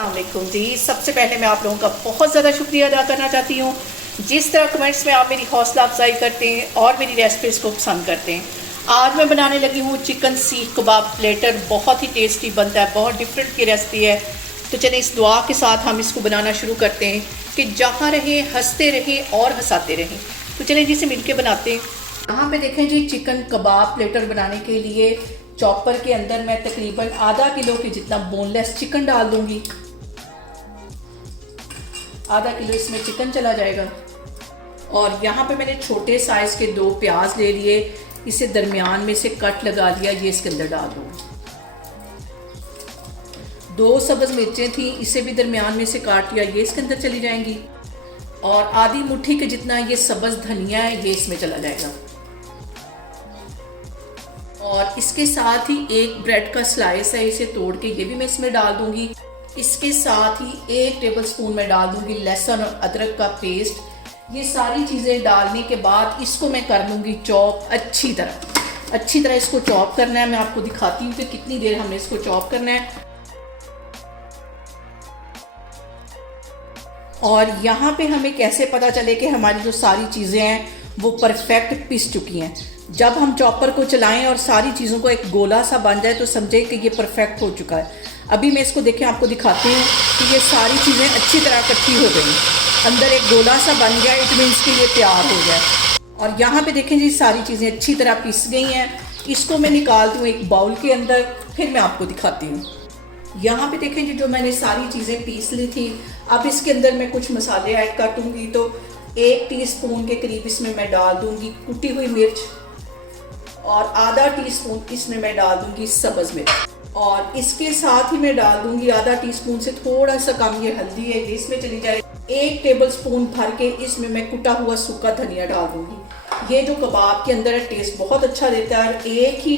अस्सलामुअलैकुम जी। सबसे पहले मैं आप लोगों का बहुत ज़्यादा शुक्रिया अदा करना चाहती हूँ जिस तरह कमेंट्स में आप मेरी हौसला अफजाई करते हैं और मेरी रेसिपीज़ को पसंद करते हैं। आज मैं बनाने लगी हूँ चिकन सीख कबाब प्लेटर। बहुत ही टेस्टी बनता है, बहुत डिफरेंट की रेसिपी है। तो चलिए इस दुआ के साथ हम इसको बनाना शुरू करते हैं कि जहाँ रहें हंसते रहें और हंसाते रहें। तो चलिए जी इसे मिलके बनाते हैं। यहाँ पे देखें जी, चिकन कबाब प्लेटर बनाने के लिए चॉपर के अंदर मैं तकरीबन आधा किलो के जितना बोनलेस चिकन डाल दूंगी। आधा किलो इसमें चिकन चला जाएगा। और यहाँ पे मैंने छोटे साइज के 2 प्याज ले लिए, इसे दरमियान में से कट लगा दिया, ये इसके अंदर डाल दूंगी। 2 सब्ज मिर्चें थी, इसे भी दरमियान में से काट लिया, ये इसके अंदर चली जाएंगी। और आधी मुट्ठी के जितना ये सब्ज धनिया है, ये इसमें चला जाएगा। और इसके साथ ही एक ब्रेड का स्लाइस है, इसे तोड़ के ये भी मैं इसमें डाल दूंगी। इसके साथ ही 1 टेबलस्पून मैं डाल दूंगी लहसुन और अदरक का पेस्ट। ये सारी चीज़ें डालने के बाद इसको मैं कर लूँगी चॉप अच्छी तरह इसको चॉप करना है। मैं आपको दिखाती हूँ कि कितनी देर हमने इसको चॉप करना है। और यहाँ पे हमें कैसे पता चले कि हमारी जो सारी चीज़ें हैं वो परफेक्ट पिस चुकी हैं। जब हम चॉपर को चलाएं और सारी चीज़ों को एक गोला सा बन जाए तो समझे कि ये परफेक्ट हो चुका है। अभी मैं इसको देखें, आपको दिखाती हूँ कि ये सारी चीज़ें अच्छी तरह इकट्ठी हो गई, अंदर एक गोला सा बन गया, इट मीन्स कि ये तैयार हो गया। और यहाँ पे देखें जी, सारी चीज़ें अच्छी तरह पिस गई हैं। इसको मैं निकालती हूँ एक बाउल के अंदर, फिर मैं आपको दिखाती हूँ। यहाँ पे देखें जी, जो मैंने सारी चीज़ें पीस ली थी, अब इसके अंदर मैं कुछ मसाले ऐड कर दूँगी। तो 1 टीस्पून के करीब इसमें मैं डाल दूँगी कुटी हुई मिर्च, और आधा टीस्पून इसमें मैं डाल दूँगी सब्ज़ मिर्च। और इसके साथ ही मैं डाल दूँगी आधा टीस्पून से थोड़ा सा कम ये हल्दी है, ये इसमें चली जाए। 1 टेबलस्पून भर के इसमें मैं कुटा हुआ सूखा धनिया डाल दूँगी। ये जो कबाब के अंदर है टेस्ट बहुत अच्छा देता है। 1 ही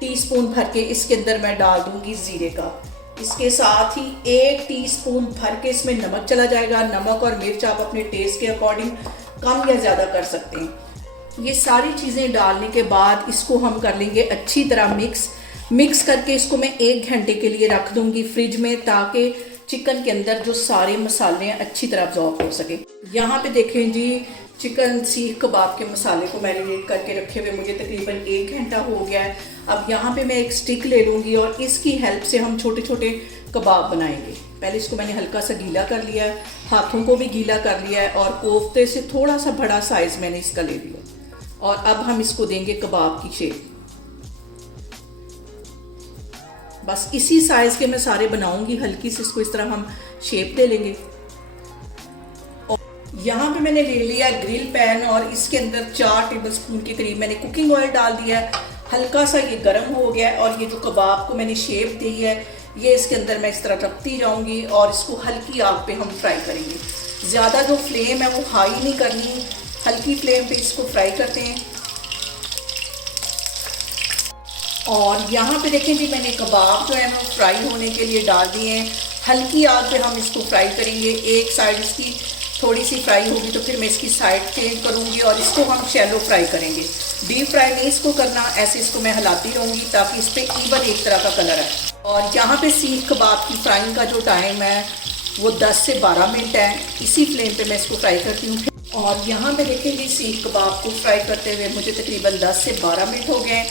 टीस्पून भर के इसके अंदर मैं डाल दूँगी ज़ीरे का। इसके साथ ही 1 टीस्पून भर के इसमें नमक चला जाएगा। नमक और मिर्च आप अपने टेस्ट के अकॉर्डिंग कम या ज़्यादा कर सकते हैं। ये सारी चीज़ें डालने के बाद इसको हम कर लेंगे अच्छी तरह मिक्स करके इसको मैं 1 घंटे के लिए रख दूंगी फ्रिज में, ताकि चिकन के अंदर जो सारे मसाले हैं अच्छी तरह अब्जॉर्ब हो सके। यहाँ पे देखें जी, चिकन सीख कबाब के मसाले को मैरिनेट करके रखे हुए मुझे तकरीबन 1 घंटा हो गया है। अब यहाँ पे मैं एक स्टिक ले लूँगी और इसकी हेल्प से हम छोटे छोटे कबाब बनाएंगे। पहले इसको मैंने हल्का सा गीला कर लिया है, हाथों को भी गीला कर लिया है, और कोफ्ते से थोड़ा सा बड़ा साइज़ मैंने इसका ले लिया। और अब हम इसको देंगे कबाब की शेप। बस इसी साइज़ के मैं सारे बनाऊंगी, हल्की से इसको इस तरह हम शेप दे लेंगे। यहाँ पे मैंने ले लिया ग्रिल पैन और इसके अंदर 4 टेबलस्पून के करीब मैंने कुकिंग ऑयल डाल दिया है। हल्का सा ये गर्म हो गया है और ये जो कबाब को मैंने शेप दी है, ये इसके अंदर मैं इस तरह रखती जाऊंगी और इसको हल्की आग पे हम फ्राई करेंगे। ज़्यादा जो फ्लेम है वो हाई नहीं करनी, हल्की फ्लेम पे इसको फ्राई करते हैं। और यहाँ पे देखें जी, मैंने कबाब जो है वो फ्राई होने के लिए डाल दिए हैं। हल्की आग पे हम इसको फ्राई करेंगे। एक साइड इसकी थोड़ी सी फ्राई होगी तो फिर मैं इसकी साइड चेंज करूँगी और इसको हम शैलो फ्राई करेंगे। डीप फ्राई नहीं इसको करना, ऐसे इसको मैं हिलाती रहूँगी ताकि इस पर इवन एक तरह का कलर है। और यहाँ पे सीख कबाब की फ्राइंग का जो टाइम है वो 10 से 12 मिनट है। इसी फ्लेम पे मैं इसको फ्राई करती हूँ। और यहाँ पे देखेंगे, सीख कबाब को फ्राई करते हुए मुझे तकरीबन 10 से 12 मिनट हो गए।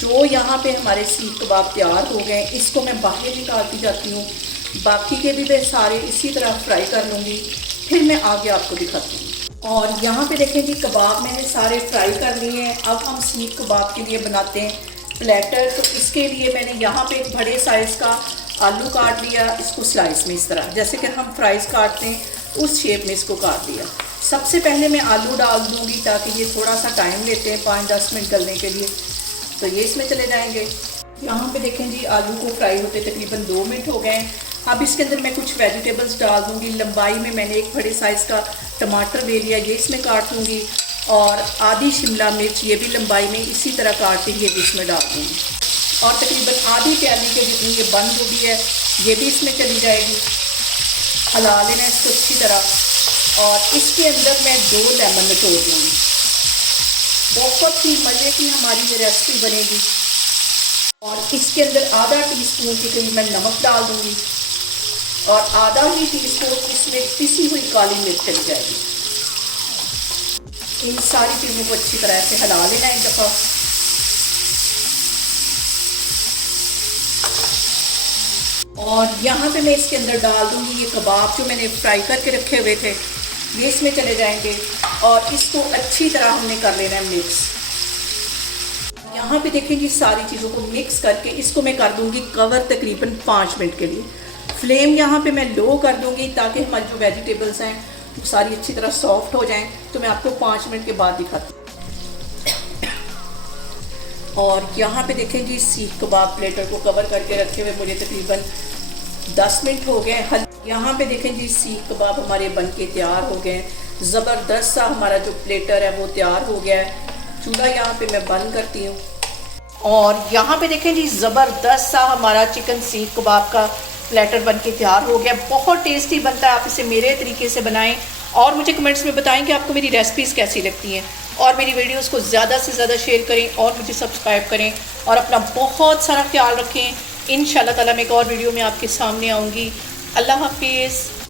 जो यहाँ पे हमारे सीख कबाब तैयार हो गए, इसको मैं बाहर निकालती जाती हूँ। बाकी के भी मैं सारे इसी तरह फ्राई कर लूँगी, फिर मैं आगे आपको दिखाती हूँ। और यहाँ पे देखें जी, कबाब मैंने सारे फ्राई कर लिए हैं। अब हम सीख कबाब के लिए बनाते हैं प्लेटर। तो इसके लिए मैंने यहाँ पे एक बड़े साइज़ का आलू काट लिया, इसको स्लाइस में इस तरह जैसे कि हम फ्राइज़ काटते हैं उस शेप में इसको काट दिया। सबसे पहले मैं आलू डाल दूँगी ताकि ये थोड़ा सा टाइम लेते हैं 5-10 मिनट गलने के लिए, तो ये इसमें चले जाएंगे। यहाँ पे देखें जी, आलू को फ्राई होते तकरीबन 2 मिनट हो गए। अब इसके अंदर मैं कुछ वेजिटेबल्स डाल दूँगी। लंबाई में मैंने एक बड़े साइज़ का टमाटर ले लिया, ये इसमें काट दूँगी। और आधी शिमला मिर्च, ये भी लंबाई में इसी तरह काट के ये भी इसमें डाल दूँगी। और तकरीबन आधी प्याली के जितनी ये बंद गोभी है, ये भी इसमें चली जाएगी। हिला लेना इसको अच्छी तरह। और इसके अंदर मैं 2 लेमन निचोड़ दूँगी। बहुत ही मज़े की हमारी ये रेसिपी बनेगी। और इसके अंदर आधा टीस्पून के करीब मैं नमक डाल दूँगी। और आधा ही टीस्पून इसमें पिसी हुई काली मिर्च चली जाएगी। इन सारी चीज़ों को अच्छी तरह से हिला लेना एक दफ़ा। और यहाँ पे मैं इसके अंदर डाल दूँगी ये कबाब जो मैंने फ्राई करके रखे हुए थे, ये इसमें चले जाएंगे और इसको अच्छी तरह हमने कर लेना है मिक्स। यहाँ पे देखें जी सारी चीज़ों को मिक्स करके इसको मैं कर दूँगी कवर तकरीबन 5 मिनट के लिए। फ्लेम यहाँ पे मैं लो कर दूँगी ताकि हमारी जो वेजिटेबल्स हैं वो सारी अच्छी तरह सॉफ्ट हो जाएं। तो मैं आपको 5 मिनट के बाद दिखाती हूँ। और यहाँ पे देखें जी सीख कबाब प्लेटर को कवर करके रखे हुए मुझे तकरीबन 10 मिनट हो गए। यहाँ पे देखें जी सीख कबाब हमारे बन के तैयार हो गए। ज़बरदस्त सा हमारा जो प्लेटर है वो तैयार हो गया है। चूल्हा यहाँ पे मैं बंद करती हूँ। और यहाँ पे देखें जी ज़बरदस्त सा हमारा चिकन सीख कबाब का प्लेटर बन के तैयार हो गया। बहुत टेस्टी बनता है, आप इसे मेरे तरीके से बनाएं और मुझे कमेंट्स में बताएं कि आपको मेरी रेसिपीज़ कैसी लगती हैं। और मेरी वीडियोस को ज़्यादा से ज़्यादा शेयर करें और मुझे सब्सक्राइब करें और अपना बहुत सारा ख्याल रखें। इंशाल्लाह ताला मैं एक और वीडियो में आपके सामने आऊँगी। अल्लाह हाफिज़।